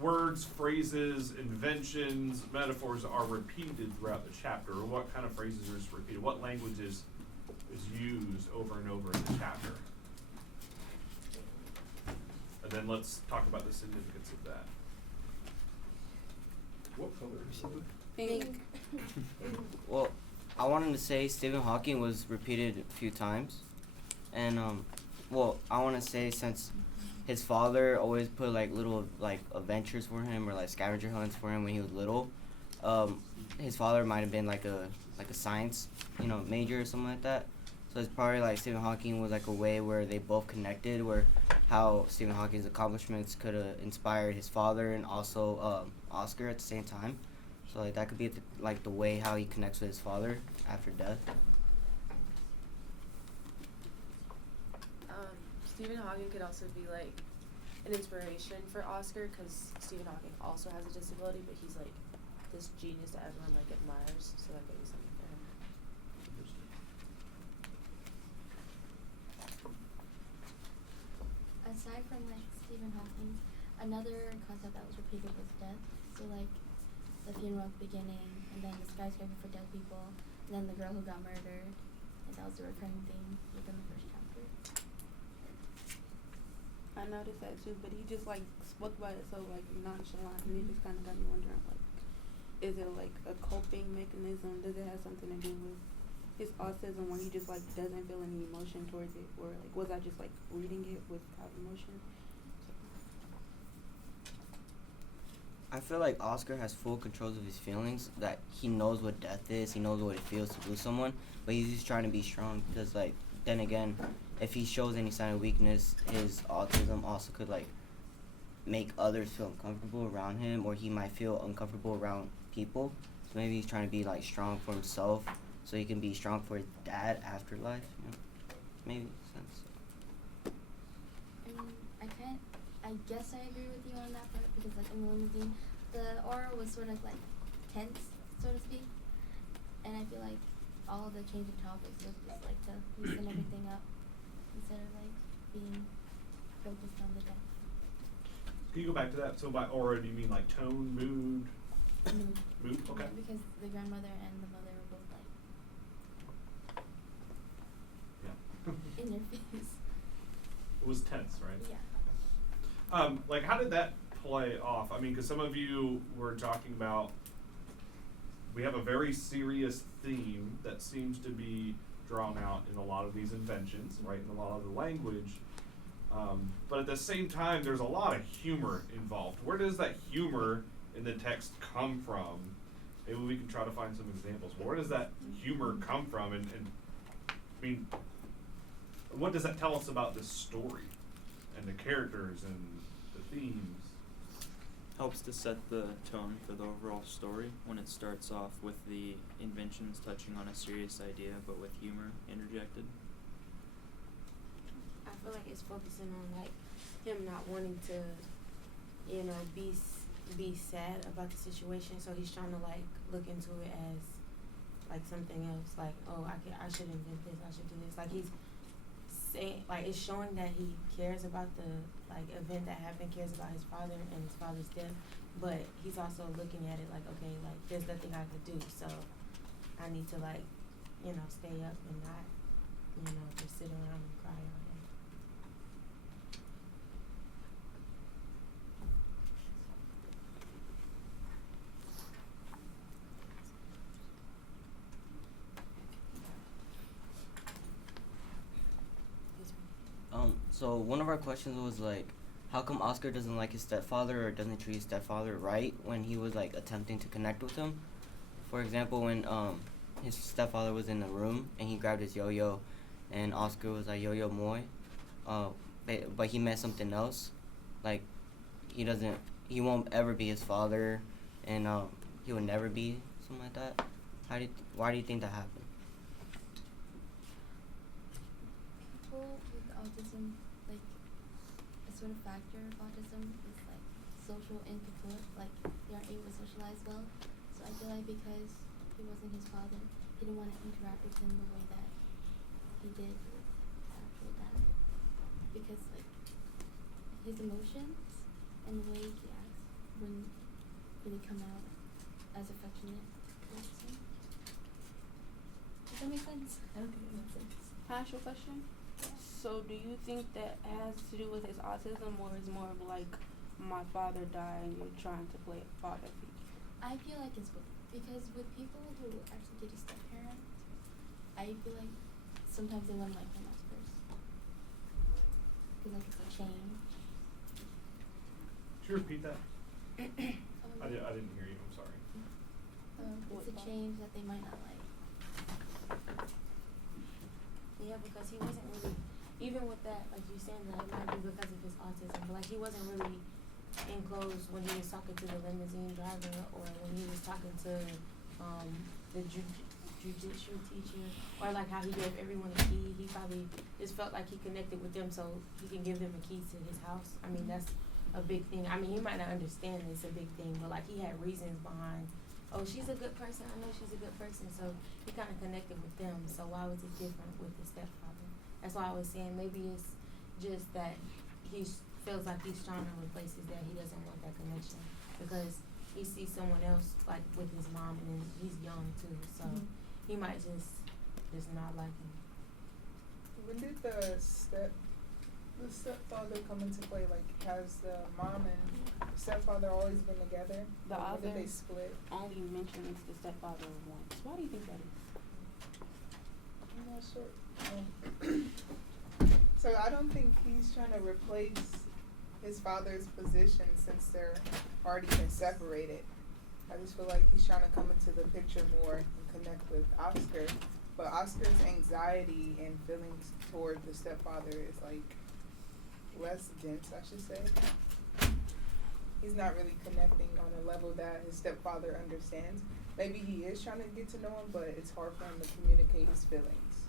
words, phrases, inventions, metaphors are repeated throughout the chapter, or what kind of phrases are repeated? What language is used over and over in the chapter? And then let's talk about the significance of that. What color is it? Pink. Well, I wanted to say Stephen Hawking was repeated a few times. And, I want to say since his father always put, little, adventures for him or, scavenger hunts for him when he was little, his father might have been, a science, major or something like that. So it's probably, Stephen Hawking was, a way where they both connected, where how Stephen Hawking's accomplishments could have inspired his father and also Oscar at the same time. So, that could be, the way how he connects with his father after death. Stephen Hawking could also be an inspiration for Oscar because Stephen Hawking also has a disability, but he's this genius that everyone admires. So that could be something for him. Aside from Stephen Hawking, another concept that was repeated was death. So the funeral at the beginning, and then the skyscraper for dead people, and then the girl who got murdered. And that was a recurring theme within the first chapter. I noticed that too, but he just spoke about it so nonchalant, and it just kind of got me wondering is it a coping mechanism? Does it have something to do with his autism, where he just doesn't feel any emotion towards it, or was I just reading it without emotion? I feel like Oscar has full control of his feelings, that he knows what death is, he knows what it feels to lose someone, but he's just trying to be strong because, then again, if he shows any sign of weakness, his autism also could, make others feel uncomfortable around him, or he might feel uncomfortable around people. So maybe he's trying to be, strong for himself so he can be strong for his dad after life, Maybe sense. I guess I agree with you on that part because in the limousine, the aura was sort of tense, so to speak, and I feel all the changing topics was just to loosen everything up instead of being focused on the death. Can you go back to that? So by aura, do you mean tone, mood? Mood? Okay. Yeah, because the grandmother and the mother were both Yeah. in your face. It was tense, right? Yeah. How did that play off? I mean, because some of you were talking about, we have a very serious theme that seems to be drawn out in a lot of these inventions, right, in a lot of the language. But at the same time, there's a lot of humor involved. Where does that humor in the text come from? Maybe we can try to find some examples. Where does that humor come from? And I mean, what does that tell us about this story and the characters and the themes? Helps to set the tone for the overall story when it starts off with the inventions touching on a serious idea but with humor interjected. I feel it's focusing on him not wanting to, be sad about the situation, so he's trying to look into it as something else, I should invent this, I should do this. He's saying, it's showing that he cares about the event that happened, cares about his father and his father's death, but he's also looking at it okay, there's nothing I could do, so I need to stay up and not, just sit around and cry all day. So one of our questions was how come Oscar doesn't like his stepfather or doesn't treat his stepfather right when he was attempting to connect with him? For example, when his stepfather was in the room and he grabbed his yo-yo and Oscar was like, yo-yo moi, but he meant something else. He won't ever be his father, and he would never be something like that. Why do you think that happened? People with autism, a sort of factor of autism is social incapable, they aren't able to socialize well. So I feel because he wasn't his father, he didn't want to interact with him the way that he did with his actual dad. Because his emotions and the way he acts wouldn't really come out as affectionate towards him. Does that make sense? I don't think it makes sense. Can I ask you a question? So do you think that has to do with his autism, or is more of like my father died and you're trying to play a father figure? I feel like it's both, because with people who actually get a step parent, I feel like sometimes they want to like them at first, because like it's a change. Could you repeat that? I didn't hear you. I'm sorry. It's a change that they might not like. Yeah, because he wasn't really, even with that, like you saying that, it might be because of his autism, but like he wasn't really enclosed when he was talking to the limousine driver, or when he was talking to the jujitsu teacher, or like how he gave everyone a key. He probably just felt like he connected with them so he can give them a key to his house. I mean, that's a big thing. I mean, he might not understand it's a big thing, but like he had reasons behind, oh, she's a good person, I know she's a good person, so he kind of connected with them. So why was it different with his stepfather? That's why I was saying maybe it's just that he feels like he's trying to replace his dad. He doesn't want that connection because he sees someone else like with his mom, and then he's young too, so he might just not like him. When did the stepfather come into play? Like, has the mom and stepfather always been together? The Or when author did they split? only mentions the stepfather once. Why do you think that is? I'm not sure. So I don't think he's trying to replace his father's position since they're already been separated. I just feel like he's trying to come into the picture more and connect with Oscar. But Oscar's anxiety and feelings toward the stepfather is like less dense, I should say. He's not really connecting on a level that his stepfather understands. Maybe he is trying to get to know him, but it's hard for him to communicate his feelings.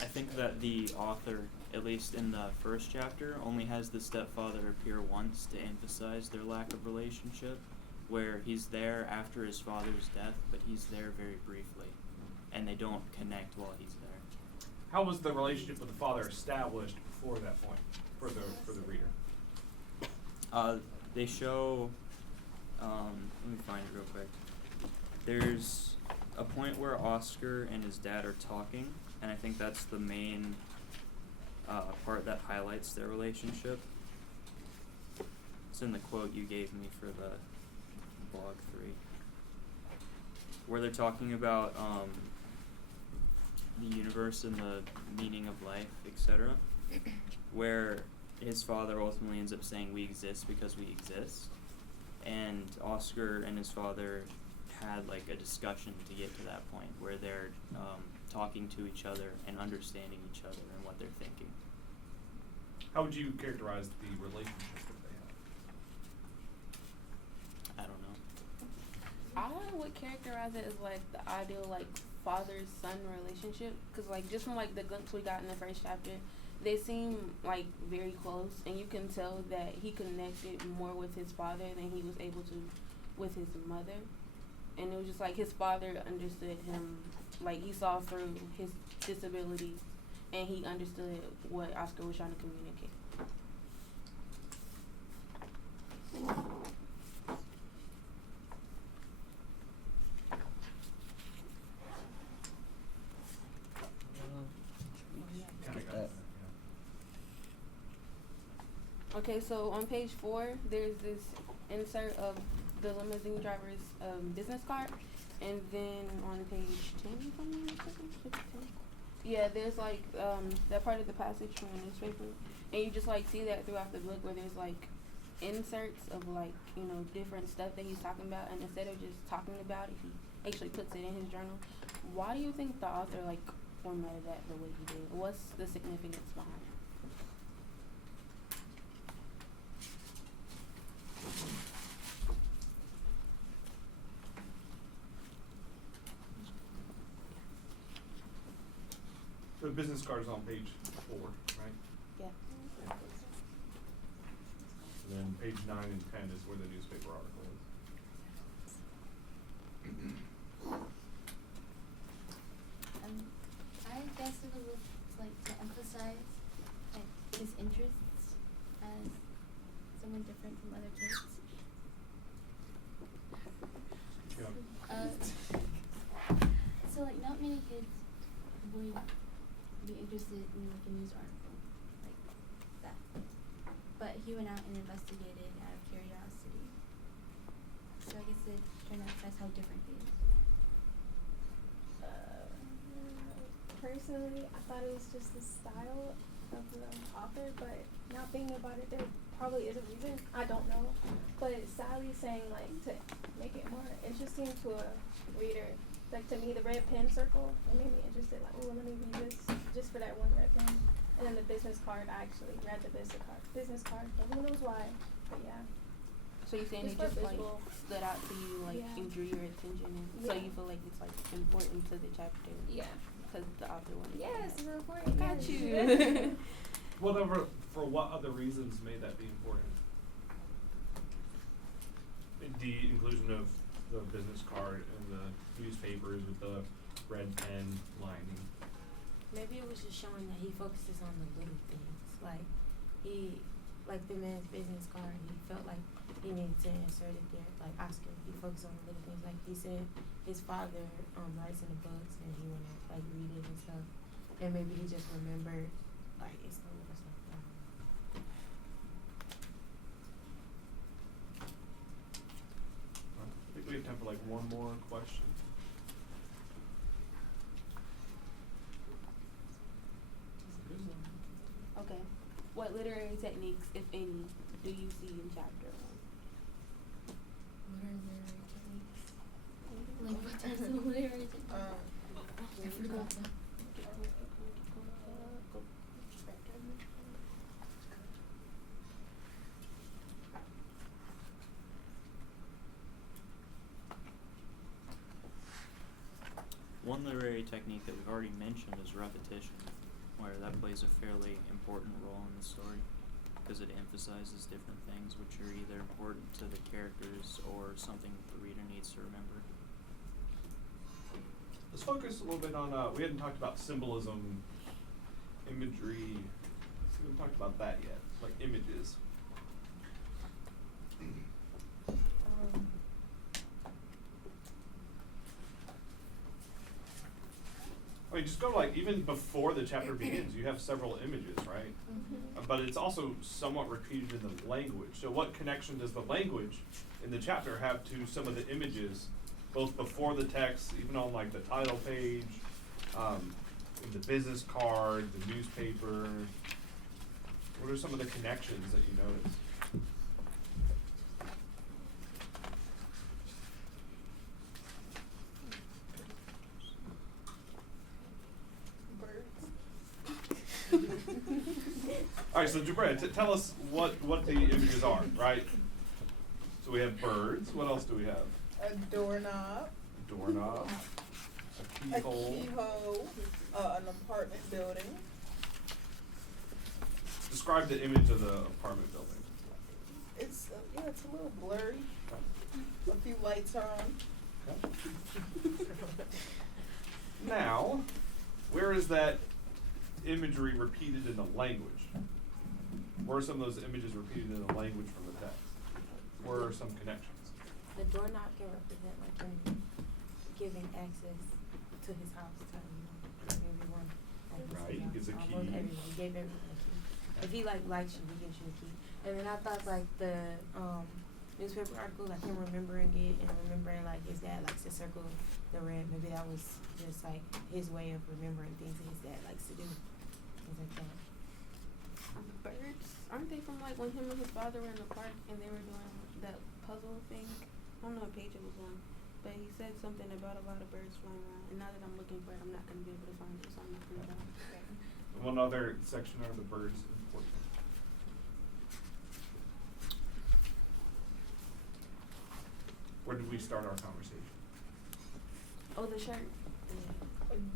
I think that the author, at least in the first chapter, only has the stepfather appear once to emphasize their lack of relationship, where he's there after his father's death, but he's there very briefly, and they don't connect while he's there. How was the relationship with the father established before that point for the reader? They show, let me find it real quick. There's a point where Oscar and his dad are talking, and I think that's the main part that highlights their relationship. It's in the quote you gave me for the blog 3, where they're talking about the universe and the meaning of life, etc., where his father ultimately ends up saying we exist because we exist, and Oscar and his father had like a discussion to get to that point where they're talking to each other and understanding each other and what they're thinking. How would you characterize the relationship that they have? I don't know. I would characterize it as like the ideal like father-son relationship, because like just from like the glimpse we got in the first chapter, they seem like very close, and you can tell that he connected more with his father than he was able to with his mother. And it was just like his father understood him, like he saw through his disability, and he understood what Oscar was trying to communicate. Kinda got it, yeah. Okay, so on page 4, there's this insert of the limousine driver's business card, and then on page 10, if I'm not mistaken, 15. Yeah, there's like that part of the passage from the newspaper, and you just like see that throughout the book where there's like inserts of like, you know, different stuff that he's talking about, and instead of just talking about it, he actually puts it in his journal. Why do you think the author like formatted that the way he did? What's the significance behind it? The business card is on page 4, right? Yeah. And then page 9 and 10 is where the newspaper article is. I guess it was like to emphasize like his interests as someone different from other kids. Yeah. So like not many kids would be interested in like a news article like that. But he went out and investigated out of curiosity. So I guess it turned out that's how different he is. Personally, I thought it was just the style of the author, but now thinking about it, there probably is a reason. I don't know. But Sally's saying, like, to make it more interesting to a reader, like, to me, the red pen circle, it made me interested. Like, oh, let me read this just for that one red pen. And then the business card, I actually read the business card. But who knows why? But yeah. So you're saying Just it for just like visual. stood out to you, like Yeah. it drew your attention, and so Yeah. you feel like it's like important to the chapter Yeah. because the author wanted. Yes, it's important. Got yes. you. Whatever. For what other reasons may that be important? The inclusion of the business card and the newspapers with the red pen lining. Maybe it was just showing that he focuses on the little things. Like the man's business card, he felt like he needed to insert it there. Like Oscar, he focused on the little things. Like he said, his father writes in the books, and he wanna like read it and stuff. And maybe he just remembered like it's the little stuff. I think we have time for like one more question. Okay. What literary techniques, if any, do you see in chapter 1? What are literary techniques? Like what types of literary techniques? I forgot them. One literary technique that we've already mentioned is repetition, where that plays a fairly important role in the story because it emphasizes different things which are either important to the characters or something the reader needs to remember. Let's focus a little bit on, we hadn't talked about symbolism, imagery. We haven't talked about that yet, like images. I mean, just go to like, even before the chapter begins, you have several images, right? But it's also somewhat repeated in the language. So what connection does the language in the chapter have to some of the images, both before the text, even on like the title page, in the business card, the newspaper? What are some of the connections that you notice? All right, so Jabra, tell us what the images are, right? So we have birds. What else do we have? A doorknob. Doorknob. A A keyhole. keyhole. An apartment building. Describe the image of the apartment building. It's it's a little blurry. Okay. A few lights are on. Okay. Now, where is that imagery repeated in the language? Where are some of those images repeated in the language from the text? Where are some connections? The doorknob can represent like him giving access to his house to everyone. Like Right, his he house, gives a almost key. everyone. He gave everyone a key. If he like likes you, he gives you a key. And then I thought like the newspaper article, like him remembering it and remembering like his dad likes to circle the red. Maybe that was just like his way of remembering things that his dad likes to do. Things like that. Birds, aren't they from like when him and his father were in the park and they were doing that puzzle thing? I don't know what page it was on, but he said something about a lot of birds flying around. And now that I'm looking for it, I'm not going to be able to find it, so I'm not going to. One other section are the birds important. Where did we start our conversation? Oh, the shirt.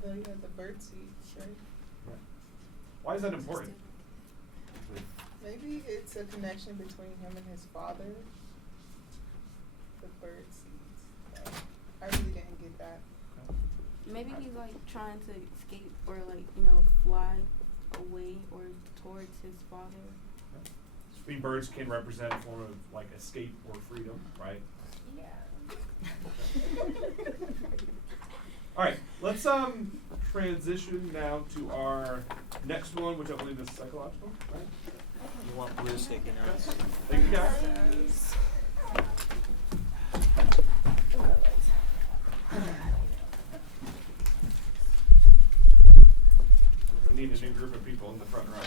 The bird seed shirt. Right. Why is that important? Maybe it's a connection between him and his father. The bird seeds. I really didn't get that. Maybe he's like trying to escape or like fly away or towards his father. I mean, birds can represent a form of like escape or freedom, right? Yeah. All right, let's transition now to our next one, which I believe is psychological, right? You want blue sticky notes? Thank you, guys. We need a new group of people in the front row.